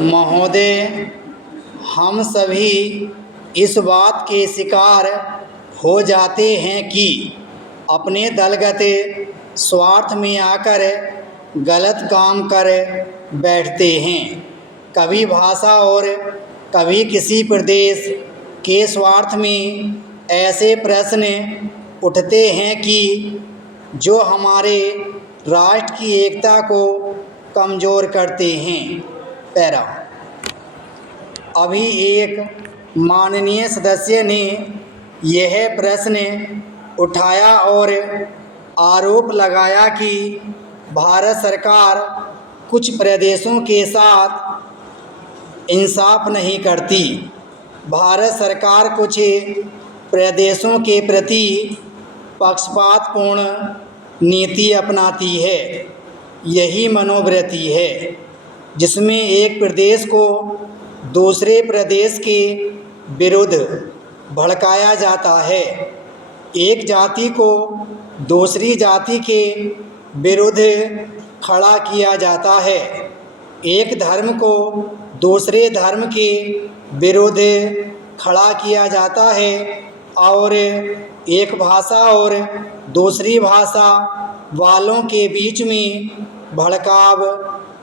महोदय, हम सभी इस बात के शिकार हो जाते हैं कि अपने दलगत स्वार्थ में आकर गलत काम कर बैठते हैं। कभी भाषा और कभी किसी प्रदेश के स्वार्थ में ऐसे प्रश्न उठते हैं कि जो हमारे राष्ट्र की एकता को कमज़ोर करते हैं। पैरा। अभी एक माननीय सदस्य ने यह प्रश्न उठाया और आरोप लगाया कि भारत सरकार कुछ प्रदेशों के साथ इंसाफ नहीं करती। भारत सरकार कुछ प्रदेशों के प्रति पक्षपातपूर्ण नीति अपनाती है। यही मनोवृत्ति है जिसमें एक प्रदेश को दूसरे प्रदेश के विरुद्ध भड़काया जाता है, एक जाति को दूसरी जाति के विरुद्ध खड़ा किया जाता है, एक धर्म को दूसरे धर्म के विरुद्ध खड़ा किया जाता है और एक भाषा और दूसरी भाषा वालों के बीच में भड़काव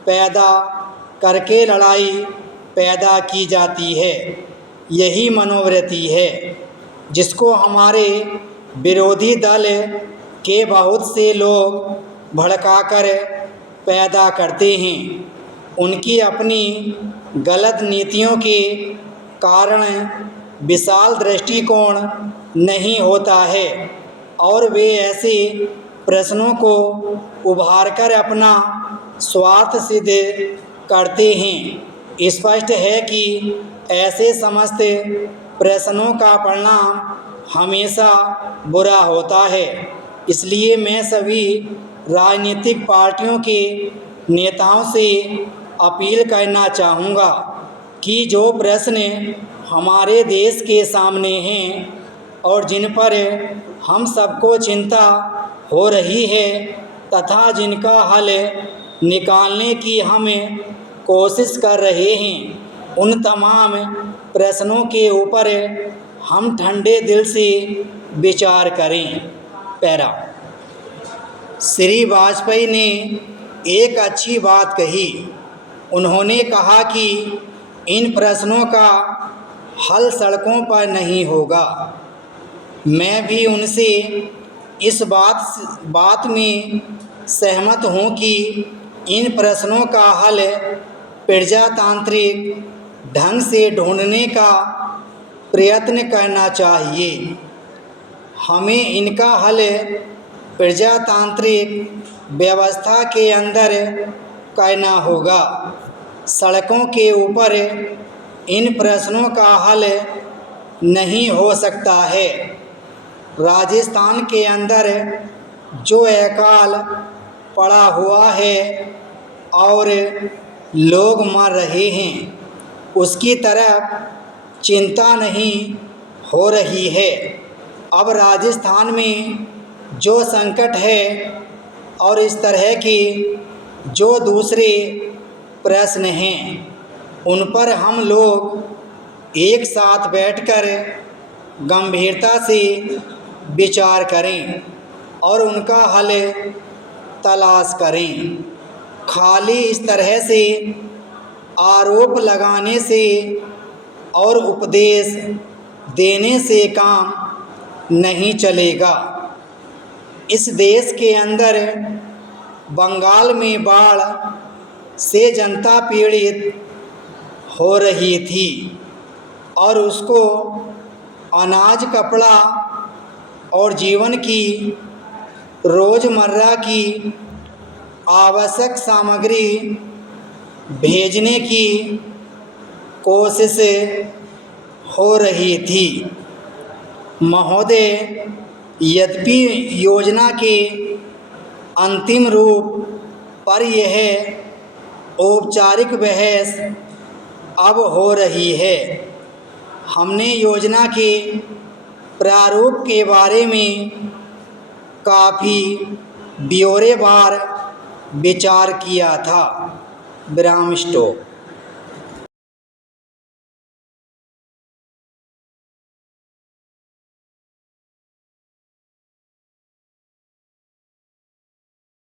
पैदा करके लड़ाई पैदा की जाती है। यही मनोवृत्ति है जिसको हमारे विरोधी दल के बहुत से लोग भड़काकर पैदा करते हैं। उनकी अपनी गलत नीतियों के कारण विशाल दृष्टिकोण नहीं होता है और वे ऐसे प्रश्नों को उभारकर अपना स्वार्थ सिद्ध करते हैं। स्पष्ट है कि ऐसे समस्त प्रश्नों का परिणाम हमेशा बुरा होता है। इसलिए मैं सभी राजनीतिक पार्टियों के नेताओं से अपील करना चाहूँगा कि जो प्रश्न हमारे देश के सामने हैं और जिन पर हम सबको चिंता हो रही है तथा जिनका हल निकालने की हम कोशिश कर रहे हैं, उन तमाम प्रश्नों के ऊपर हम ठंडे दिल से विचार करें। पैरा। श्री वाजपेयी ने एक अच्छी बात कही। उन्होंने कहा कि इन प्रश्नों का हल सड़कों पर नहीं होगा। मैं भी उनसे इस बात में सहमत हूँ कि इन प्रश्नों का हल प्रजातांत्रिक ढंग से ढूंढने का प्रयत्न करना चाहिए। हमें इनका हल प्रजातांत्रिक व्यवस्था के अंदर करना होगा। सड़कों के ऊपर इन प्रश्नों का हल नहीं हो सकता है। राजस्थान के अंदर जो अकाल पड़ा हुआ है और लोग मर रहे हैं, उसकी तरफ चिंता नहीं हो रही है। अब राजस्थान में जो संकट है और इस तरह के जो दूसरे प्रश्न हैं, उन पर हम लोग एक साथ बैठकर गंभीरता से विचार करें और उनका हल तलाश करें। खाली इस तरह से आरोप लगाने से और उपदेश देने से काम नहीं चलेगा। इस देश के अंदर बंगाल में बाढ़ से जनता पीड़ित हो रही थी और उसको अनाज, कपड़ा और जीवन की रोज़मर्रा की आवश्यक सामग्री भेजने की कोशिश हो रही थी। महोदय, यद्यपि योजना के अंतिम रूप पर यह औपचारिक बहस अब हो रही है, हमने योजना के प्रारूप के बारे में काफ़ी ब्यौरेवार विचार किया था। विराम स्टॉप।